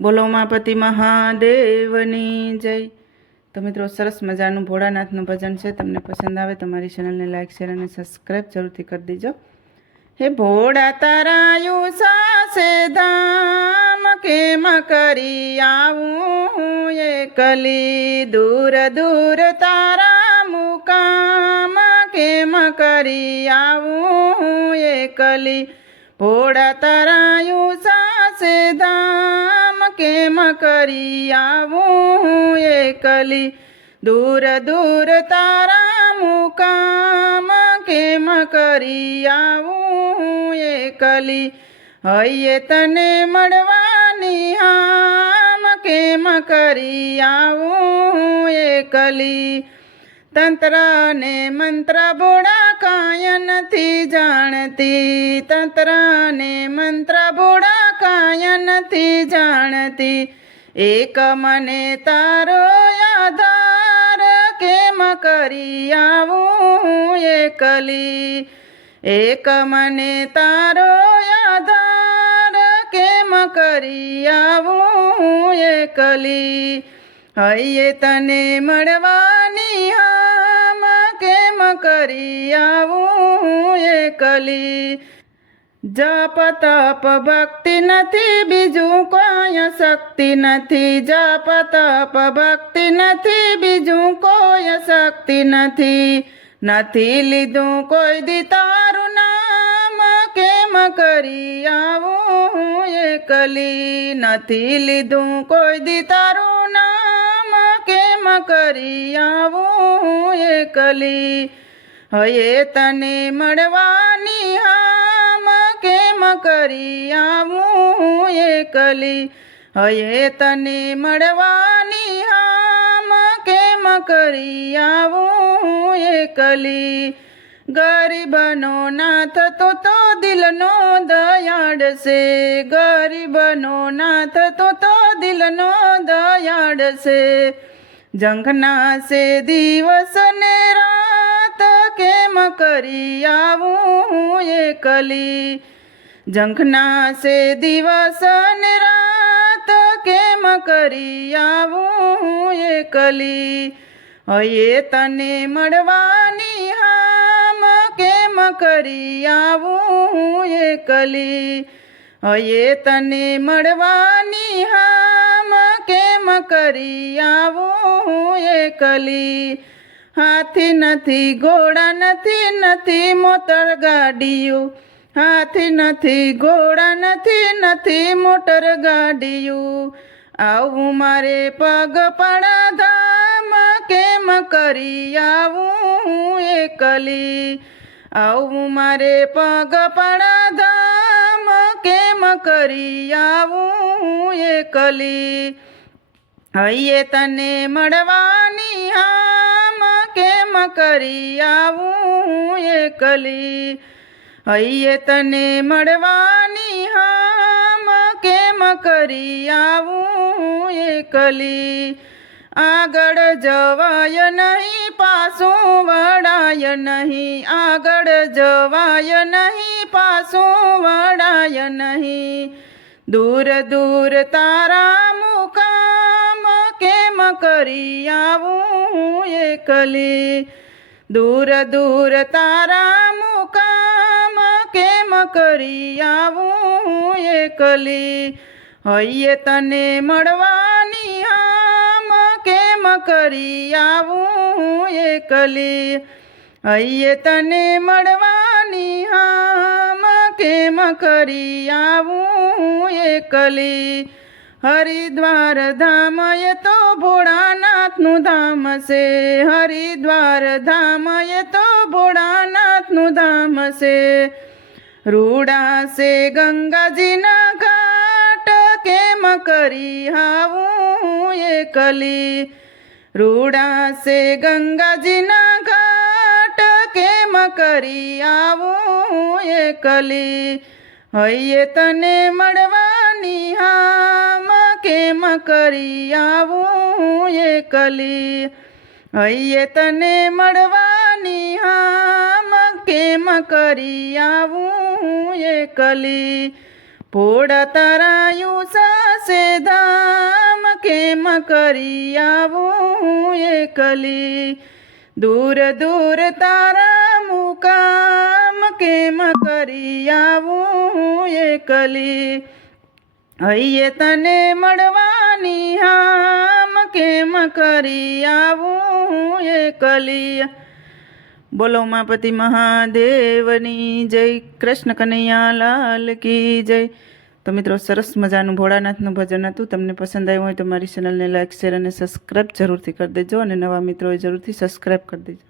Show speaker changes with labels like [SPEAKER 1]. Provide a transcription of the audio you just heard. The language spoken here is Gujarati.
[SPEAKER 1] બોલો ઉમાપતિ મહાદેવની જય. તો મિત્રો, સરસ મજાનું ભોળાનાથનું ભજન છે. તમને પસંદ આવે તમારી મારી ચેનલને લાઈક શેર અને સબસ્ક્રાઈબ જરૂરથી કરી દેજો. હે ભોળા તારાયુ, સાસે ધામ કેમ કરી આવું? એ કલી દૂર દૂર તારા મુકામ કેમ કરી આવું? એ કલી ભોળા તારાયુ, સાસે ધામ કેમ કરી આવું એ કલી? દૂર દૂર તારા મુકામ કેમ કરી આવું કલી? હૈયે તને મળવાની હામ કેમ કરી આવું એ કલી? તંત્ર ને મંત્ર ભોળા કાય નથી જાણતી. તંત્ર ને મંત્ર ભોળા કાય નથી જાણતી. એક મને તારો આધાર કેમ કરી આવું એકલી? એક મને તારો આધાર કેમ કરી આવું એકલી? હૈયે તને મળવાની હામ કેમ કરી આવું એકલી જપ તપ ભક્તિ નથી, બીજું કોઈ શક્તિ નથી. જપ તપ ભક્તિ નથી, બીજું કોઈ શક્તિ નથી. નથી લીધું કોઈ દી તારું નામ. કેમ કરી આવું એકલી નથી લીધું કોઈ દી તારું કેમ કરી આવું એકલી હયે તને મળવાની હામ કેમ કરી આવું એકલી હયે તને મળવાની હામ કેમ કરી આવું એકલી ગરીબનો નાથ તો તો દિલનો દયાળ છે. ગરીબનો નાથ તો તો દિલનો દયાળ છે. જંખના છે દિવસ ને રાત કેમ કરી આવું એકલી જંખના છે દિવસ ને રાત કેમ કરી આવું એકલી અયે તને મળવાની હામ કેમ કરી આવું એકલી અયે તને મળવાની હામ કરી આવું એકલી. હાથી નથી, ઘોડા નથી નથી મોટર ગાડીઓ હાથી નથી, ઘોડા નથી નથી મોટર ગાડીઓ આવું મારે પગ પડા ધામ કેમ કરી આવું એકલી. આવું મારે પગ પડા ધામ કેમ કરી આવું એકલી. હૈયે તને મળવાની હામ કેમ કરી આવું એકલી? હૈયે તને મળવાની હામ કેમ કરી આવું એકલી? આગળ જવાય નહીં, પાછું વળાય નહીં. આગળ જવાય નહીં, પાછું વળાય નહીં. દૂર દૂર તારા કરી આવું એકલી. દૂર દૂર તારા મુકામ કેમ કરી આવું એકલી? હૈયે તને મળવાની આમ કેમ કરી આવું એકલી? હૈયે તને મળવાની આમ કેમ કરી આવું એકલી? હરિદ્વાર ધામ એ તો ભોળાનાથનું ધામ છે હરિદ્વાર ધામ એ તો ભોળાનાથનું ધામ છે રૂડા ગંગાજીના ઘાટ, કેમ કરી આવું એકલી રૂડા છે ગંગાજીના ઘાટ, કેમ કરી આવું એકલી હૈયે તને મળવાની હામ, કેમ કરી આવું એકલી હૈયે તને મળવાની હામ, કેમ કરી આવું એકલી ભોળા તારાયું સાસે ધામ, કેમ કરી આવું એકલી દૂર દૂર તારા મુકામ કેમ કરી આવું એકલી હૈયે તને મળવાની હામ કેમ કરી આવું એકલી બોલો માપતિ મહાદેવની જય, કૃષ્ણ કનૈયા લાલ કી જય. તો મિત્રો, સરસ મજાનું ભોળાનાથનું ભજન હતું. તમને પસંદ આવ્યું હોય તો મારી ચેનલને લાઈક શેર અને સબસ્ક્રાઈબ જરૂરથી કરી દેજો અને નવા મિત્રોએ જરૂરથી સબસ્ક્રાઈબ કરી દેજો.